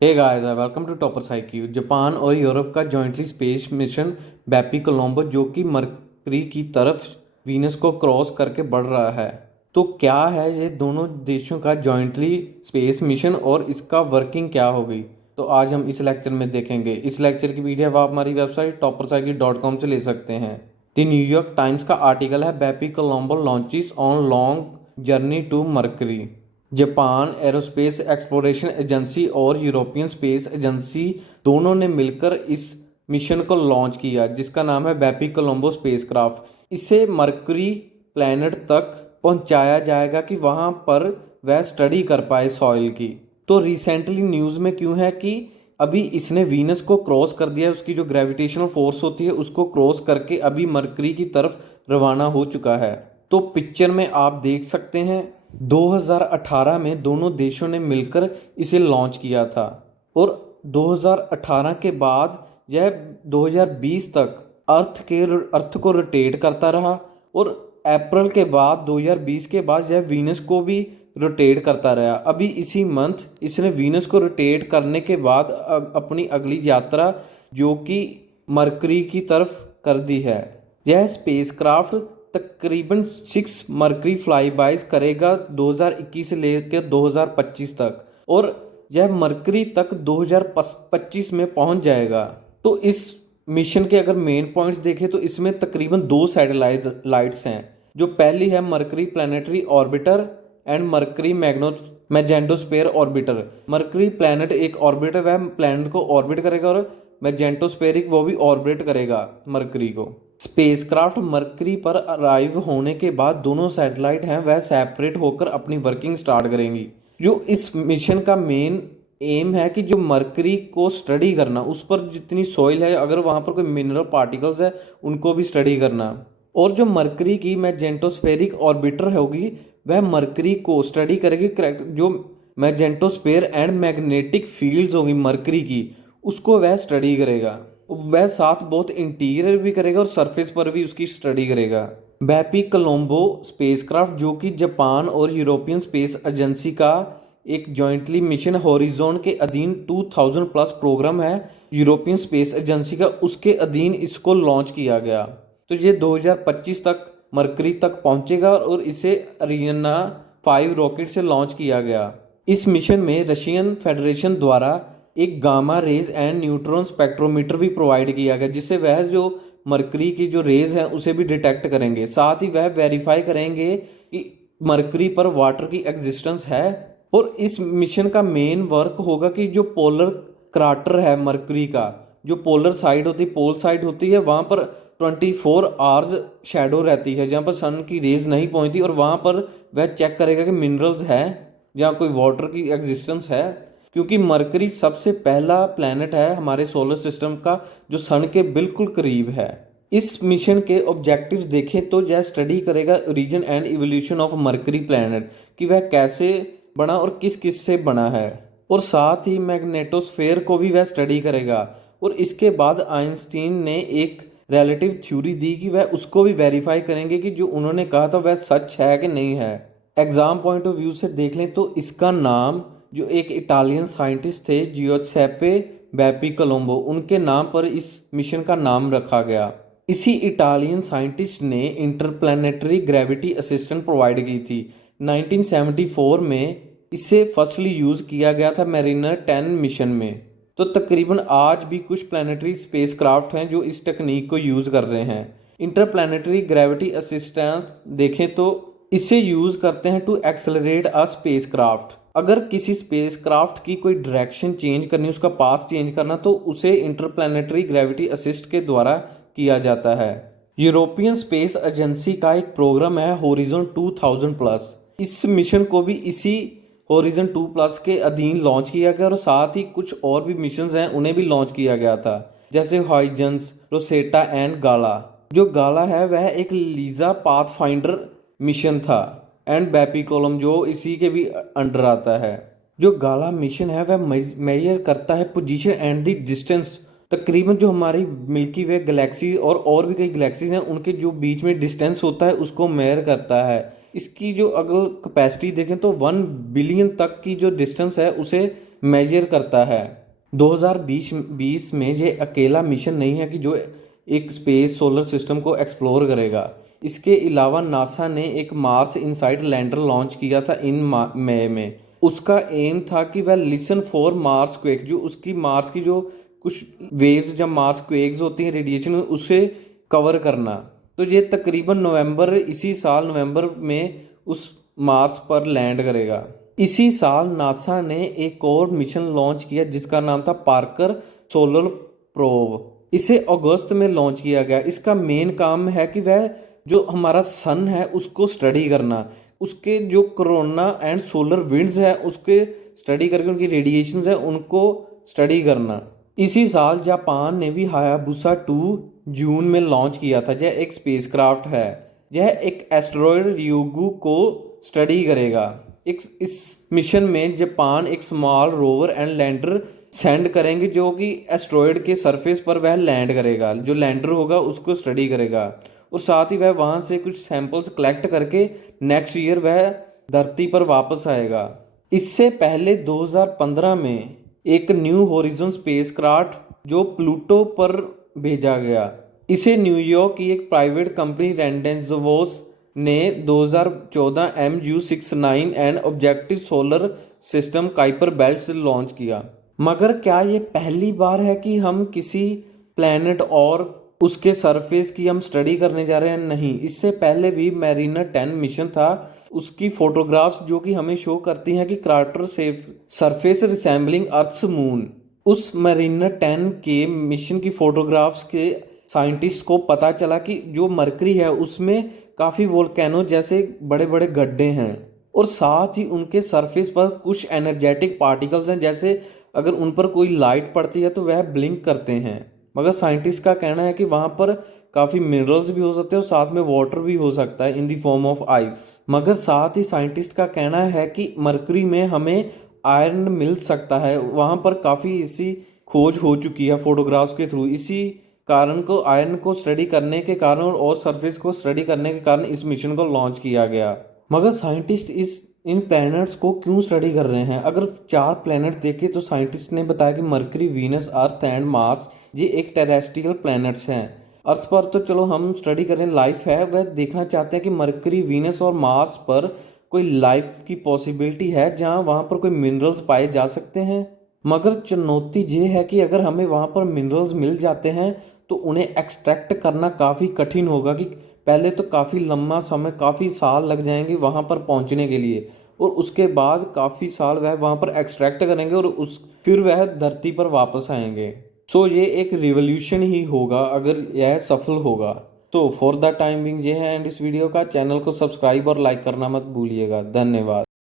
Hey guys, welcome to toppers IQ। Japan और Europe का jointly space mission BepiColombo जो कि mercury की तरफ वीनस को क्रॉस करके बढ़ रहा है। तो क्या है ये दोनों देशों का जॉइंटली स्पेस मिशन और इसका वर्किंग क्या होगी, तो आज हम इस लेक्चर में देखेंगे। इस लेक्चर की पीडीएफ आप हमारी वेबसाइट toppersiq.com से ले सकते हैं। द न्यूयॉर्क टाइम्स का आर्टिकल है, Bepi Colombo launches on long journey to Mercury. Japan aerospace exploration agency और यूरोपियन स्पेस एजेंसी दोनों ने मिलकर इस मिशन को लॉन्च किया, जिसका नाम है बेपी कोलंबो स्पेसक्राफ्ट। इसे मरकरी प्लैनेट तक पहुंचाया जाएगा कि वहां पर वह स्टडी कर पाए सॉइल की। तो रिसेंटली न्यूज़ में क्यों है कि अभी इसने वीनस को क्रॉस कर दिया, उसकी जो ग्रेविटेशनल फोर्स होती है उसको क्रॉस करके अभी मरकरी की तरफ रवाना हो चुका है। तो पिक्चर में आप देख सकते हैं 2018 में दोनों देशों ने मिलकर इसे लॉन्च किया था और 2018 के बाद यह 2020 तक अर्थ को रोटेट करता रहा और अप्रैल के बाद 2020 के बाद यह वीनस को भी रोटेट करता रहा। अभी इसी मंथ इसने वीनस को रोटेट करने के बाद अपनी अगली यात्रा जो कि मरकरी की तरफ कर दी है। यह स्पेसक्राफ्ट तकरीबन 6 मरकरी फ्लाईबाइज करेगा 2021 से लेकर 2025 तक, और यह मरकरी तक 2025 में पहुंच जाएगा। तो इस मिशन के अगर मेन पॉइंट्स देखें तो इसमें तकरीबन 2 सैटेलाइट्स हैं। जो पहली है Mercury planetary orbiter and Mercury magnetosphere orbiter. Mercury planet एक ऑर्बिटर, वह प्लैनेट को ऑर्बिट करेगा, और मैजेंटोस्फेरिक वो भी ऑर्बिट करेगा मरकरी को। स्पेसक्राफ्ट मरकरी पर अराइव होने के बाद दोनों सैटेलाइट हैं वह सेपरेट होकर अपनी वर्किंग स्टार्ट करेंगी। जो इस मिशन का मेन एम है कि जो मरकरी को स्टडी करना, उस पर जितनी सॉइल है, अगर वहाँ पर कोई मिनरल पार्टिकल्स है उनको भी स्टडी करना। और जो मरकरी की मैजेंटोस्फेरिक ऑर्बिटर होगी वह मरकरी को स्टडी करेगी। जो मैजेंटोस्फेयर एंड मैग्नेटिक फील्ड्स होगी मरकरी की, उसको वह स्टडी करेगा। वह साथ बहुत इंटीरियर भी करेगा और सरफेस पर भी उसकी स्टडी करेगा। बेपी कोलंबो स्पेसक्राफ्ट जो कि जापान और यूरोपियन स्पेस एजेंसी का एक जॉइंटली मिशन हॉरिजॉन के अधीन 2000 प्लस प्रोग्राम है यूरोपियन स्पेस एजेंसी का, उसके अधीन इसको लॉन्च किया गया। तो ये 2025 तक मरकरी तक पहुंचेगा और इसे अरियाना 5 रॉकेट से लॉन्च किया गया। इस मिशन में रशियन फेडरेशन द्वारा एक gamma rays and neutron spectrometer भी प्रोवाइड किया गया, जिससे वह जो मरकरी की जो रेज है उसे भी डिटेक्ट करेंगे। साथ ही वह वेरीफाई करेंगे कि मरकरी पर वाटर की एग्जिस्टेंस है। और इस मिशन का मेन वर्क होगा कि जो पोलर क्राटर है मरकरी का, जो पोलर साइड होती पोल साइड होती है, वहाँ पर 24 आवर्स शेडो रहती है जहाँ पर सन की रेज नहीं पहुँचती, और वहाँ पर वह चेक करेगा कि मिनरल्स है, जहाँ कोई वाटर की एग्जिस्टेंस है। क्योंकि मरकरी सबसे पहला प्लैनेट है हमारे सोलर सिस्टम का जो सन के बिल्कुल करीब है। इस मिशन के ऑब्जेक्टिव्स देखें तो यह स्टडी करेगा origin and evolution of mercury planet, कि वह कैसे बना और किस किस से बना है। और साथ ही मैग्नेटोस्फेयर को भी वह स्टडी करेगा। और इसके बाद आइंस्टीन ने एक रिलेटिव थ्योरी दी कि वह उसको भी वेरीफाई करेंगे कि जो उन्होंने कहा था वह सच है कि नहीं है। एग्जाम पॉइंट ऑफ व्यू से देख लें तो इसका नाम जो एक इटालियन साइंटिस्ट थे जियोसेप्पे बेपी कोलंबो, उनके नाम पर इस मिशन का नाम रखा गया। इसी इटालियन साइंटिस्ट ने इंटरप्लैनेटरी ग्रेविटी असिस्टेंट प्रोवाइड की थी। 1974 में इसे फर्स्टली यूज किया गया था मैरिनर 10 मिशन में। तो तकरीबन आज भी कुछ प्लानिटरी स्पेसक्राफ्ट हैं जो इस टेक्निक को यूज कर रहे हैं। इंटरप्लैनेटरी ग्रेविटी असिस्टेंस देखें तो इसे यूज करते हैं टू एक्सेलरेट अ स्पेसक्राफ्ट। अगर किसी स्पेसक्राफ्ट की कोई डायरेक्शन चेंज करनी, उसका पाथ चेंज करना, तो उसे इंटरप्लैनेटरी ग्रेविटी असिस्ट के द्वारा किया जाता है। यूरोपियन स्पेस एजेंसी का एक प्रोग्राम है हॉरिजॉन 2000 प्लस। इस मिशन को भी इसी हॉरिजन 2 प्लस के अधीन लॉन्च किया गया, और साथ ही कुछ और भी मिशंस हैं उन्हें भी लॉन्च किया गया था, जैसे हॉरिजन्स, रोसेटा एंड गाला। जो गाला है वह एक लीजा पाथफाइंडर मिशन था, एंड बेपी कोलम जो इसी के भी अंडर आता है। जो गाला मिशन है वह मेजर करता है पोजीशन एंड द डिस्टेंस। तकरीबन जो हमारी मिल्की वे गैलेक्सी और भी कई गैलेक्सीज हैं उनके जो बीच में डिस्टेंस होता है उसको मेजर करता है। इसकी जो अगर कैपेसिटी देखें तो 1 बिलियन तक की जो डिस्टेंस है उसे मेजर करता है। 2020 में ये अकेला मिशन नहीं है कि जो एक स्पेस सोलर सिस्टम को एक्सप्लोर करेगा। इसके अलावा नासा ने एक मार्स इनसाइट लैंडर लॉन्च किया था इन मई में। उसका एम था कि वह लिसन फॉर मार्स क्वेक, जो उसकी मार्स की जो कुछ वेव्स जब मार्स क्वेक्स होती हैं रेडिएशन, उसे कवर करना। तो ये तकरीबन इसी साल नवंबर में उस मार्स पर लैंड करेगा। इसी साल नासा ने एक और मिशन लॉन्च किया जिसका नाम था पार्कर सोलर प्रोब। इसे अगस्त में लॉन्च किया गया। इसका मेन काम है कि वह जो हमारा सन है उसको स्टडी करना, उसके जो कोरोना एंड सोलर विंड्स है उसके स्टडी करके उनकी रेडिएशंस है उनको स्टडी करना। इसी साल जापान ने भी हायाबुसा 2 जून में लॉन्च किया था। यह एक स्पेसक्राफ्ट है। यह एक एस्टेरॉयड ryugu को स्टडी करेगा। इस मिशन में जापान एक small rover and lander send करेंगे जो कि एस्टेरॉयड के सरफेस पर वह लैंड करेगा। जो लैंडर होगा उसको स्टडी करेगा और साथ ही वह वहाँ से कुछ सैंपल्स कलेक्ट करके नेक्स्ट ईयर वह धरती पर वापस आएगा। इससे पहले 2015 में एक न्यू होरिजन स्पेसक्राफ्ट जो प्लूटो पर भेजा गया। इसे न्यूयॉर्क की एक प्राइवेट कंपनी रेंडेजवोस ने 2014 MU69 and objective solar system Kuiper belt से लॉन्च किया। मगर क्या ये पहली बार है कि हम किसी प्लैनेट और उसके सरफेस की हम स्टडी करने जा रहे हैं? नहीं, इससे पहले भी मैरिनर 10 मिशन था। उसकी फोटोग्राफ्स जो कि हमें शो करती हैं कि क्राटर सरफेस रिसेंबलिंग अर्थ्स मून। उस मैरिनर 10 के मिशन की फोटोग्राफ्स के साइंटिस्ट को पता चला कि जो मरकरी है उसमें काफ़ी वोल्केनो जैसे बड़े बड़े गड्ढे हैं और साथ ही उनके सरफेस पर कुछ एनर्जेटिक पार्टिकल्स हैं, जैसे अगर उन पर कोई लाइट पड़ती है तो वह ब्लिंक करते हैं। मगर साइंटिस्ट का कहना है कि वहाँ पर काफ़ी मिनरल्स भी हो सकते हैं और साथ में वाटर भी हो सकता है in the form of ice. मगर साथ ही साइंटिस्ट का कहना है कि मरकरी में हमें आयरन मिल सकता है। वहाँ पर काफ़ी ऐसी खोज हो चुकी है फोटोग्राफ्स के थ्रू। इसी कारण को आयरन को स्टडी करने के कारण और सरफेस को स्टडी करने के कारण इस मिशन को लॉन्च किया गया। मगर साइंटिस्ट इन प्लैनेट्स को क्यों स्टडी कर रहे हैं? अगर 4 प्लैनेट्स देखें तो साइंटिस्ट ने बताया कि mercury, Venus, earth and Mars ये एक टेरेस्ट्रियल प्लैनेट्स हैं। अर्थ पर तो चलो हम स्टडी करें लाइफ है, वह देखना चाहते हैं कि मरकरी, वीनस और मार्स पर कोई लाइफ की पॉसिबिलिटी है जहाँ वहाँ पर कोई मिनरल्स पाए जा सकते हैं। मगर चुनौती ये है कि अगर हमें वहाँ पर मिनरल्स मिल जाते हैं तो उन्हें एक्सट्रैक्ट करना काफ़ी कठिन होगा कि पहले तो काफ़ी लंबा समय, काफ़ी साल लग जाएंगे वहाँ पर पहुँचने के लिए और उसके बाद काफ़ी साल वह वहाँ पर एक्सट्रैक्ट करेंगे और फिर वह धरती पर वापस आएंगे। सो ये एक रिवोल्यूशन ही होगा अगर यह सफल होगा। तो फॉर द टाइम बिंग ये है एंड इस वीडियो का। चैनल को सब्सक्राइब और लाइक करना मत भूलिएगा। धन्यवाद।